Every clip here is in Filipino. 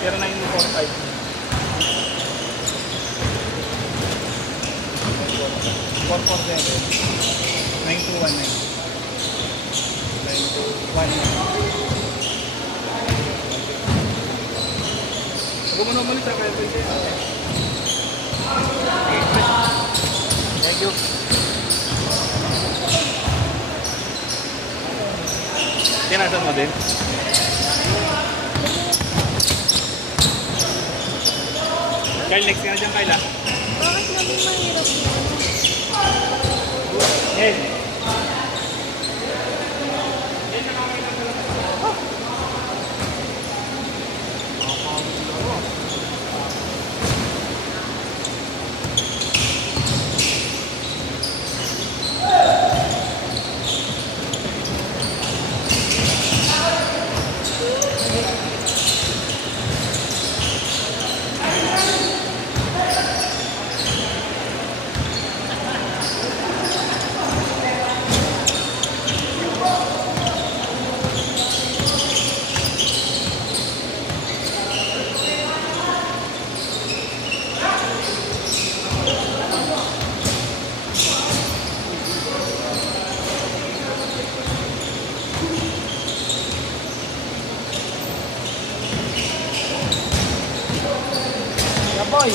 Pero 945. 447. 9219. 9219. Huwag mo na umalis sa kaya pwede. Thank you. Tinasan mo din? Kyle, next ka na dyan, Kyle, ah. Bakit naging mahirap yun? Yes. Boy.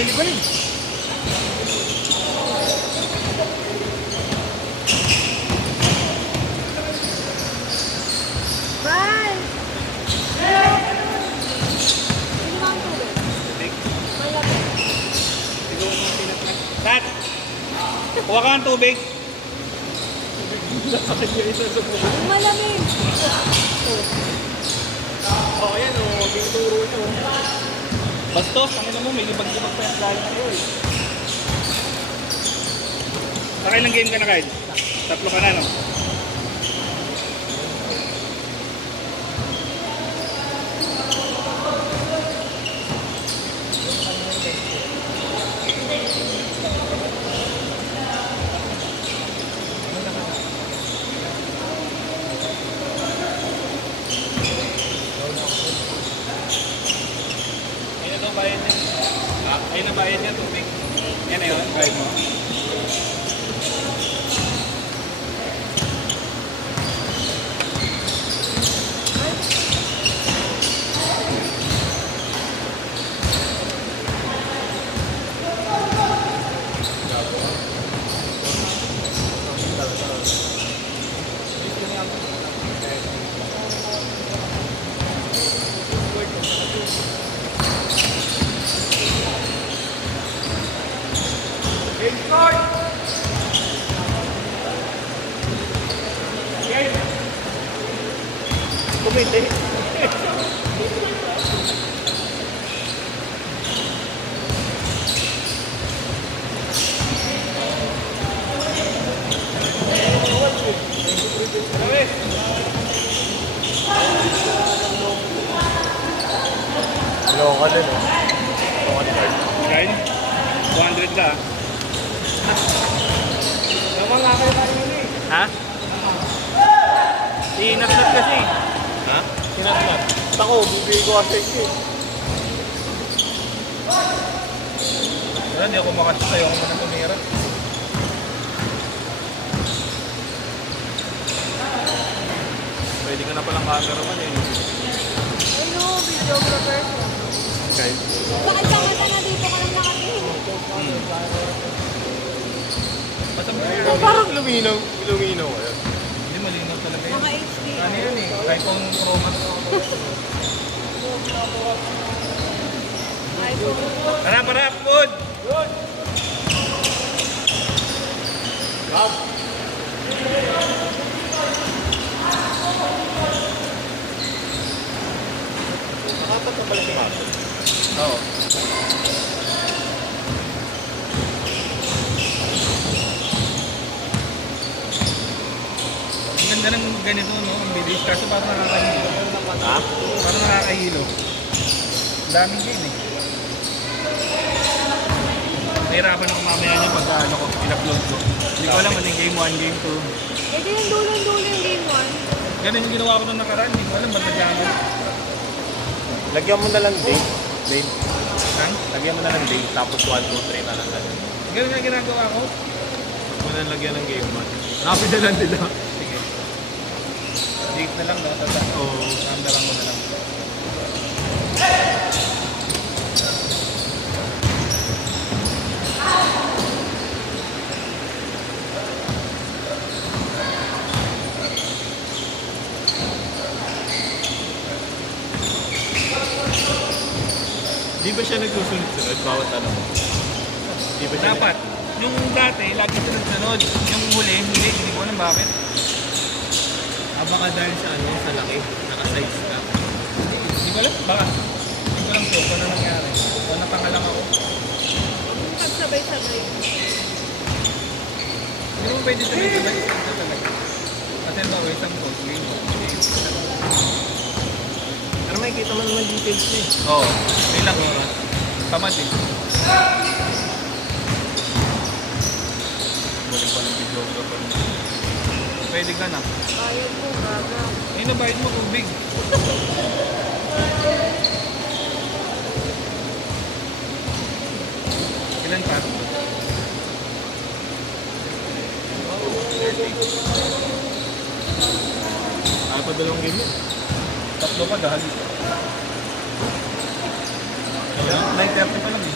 Bili-bili. Bye! Tat! Kuha ka ng tubig. Malamig! Oo, yan o. Binturo ito. Bastos, ang ina mo, may libag-libag pa yung galing na yun. Nakailang game ka na, Kyle? 3 ka na, no? Bayad niya. Ayun na bayad niya, tubig. Yan na yun, guide mo. Kumiti. Naman nga kayo tayo yun eh. Ha? Sinatnat kasi. Ha? Sinat-nat. Ako, bibigay ko kasi eh. Wala, hindi ako makasya. Ayaw ko muna tumira. Pwede ka na palang cameraman eh. Ay no, videographer. Okay. Bakit sa mata na dito ka lang nakatingin? Basta mo Oh, parang Ilumino kayo. Hindi malinaw talaga yun. mga HD. Ano yan eh? Kahit kung chroma. iPhone. Harap, good! Good! Rob! Nakatato pala si Mato. Oo. Ang ganda ng ganito, no? Ang bilis. Kaso parang nakakahilo. Ha? Parang nakakahilo. Ang daming game eh. Nahirapan ako mamaya niya pag ano ko, in-upload ko. Hindi ko alam ano yung game 1, game 2. Eh di yung dulo-dulo yung game 1. Ganun yung ginawa ko nung nakaraan. Hindi ko alam ba't naglaman. Lagyan mo na lang date. Date. Saan? Lagyan mo na lang date. Tapos 1, 2, 3 na lang. Ganun yung ginagawa ko. Huwag mo na lagyan ng game 1. Happy na lang nila. Sige. Date na lang, no? Tata. Oo. Nandaran mo na lang. Di ba siya nagsusunod-sunod bawat ano? Di ba siya? Dapat. Yung dati, lagi sunod-sunod. Yung hindi ko alam bakit. Baka dahil sa ano, sa laki. Naka-size ka. Hindi ko alam. Baka. Hindi ko lang po kung ano nangyari. O napangalang ako. Pagsabay-sabay. Hindi mo pwede sabay-sabay. Ito talaga. Kasi ba, isang post, game mo. Pero makikita mo naman details niya eh. Oo. May lang. Tamad eh. Balik pa ng video ko pa. Pwede ka na. Bayad mo, gaga. Ay, nabayad mo tubig. Ilan pa? 30. Ano pa dalawang game yun? Tatlo pa dahil. 9:30 pa lang eh.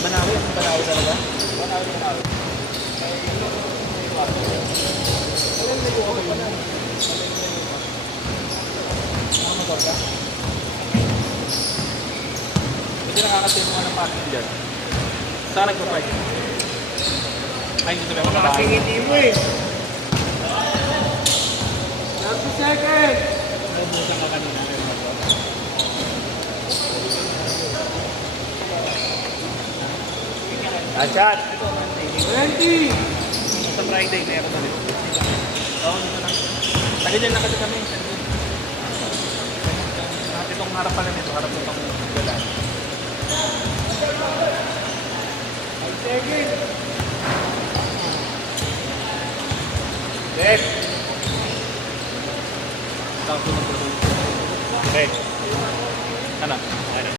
Banawi? Banawi talaga? Banawi. Motor ka? Hindi nakakatip mo ng parking dyan. Saan nagpa-park? Ay, hindi sila makatahan. Nakakingiti mo eh. 30 seconds! Nabusan ka kanina. Achat! 20! Sa Friday, meron na rin. Oo, dito lang. Taga-dyan lang kasi kami. Itong harap pala nito, harap nitong galan. Dek! Tapos na po. Dek! Ano? Ano?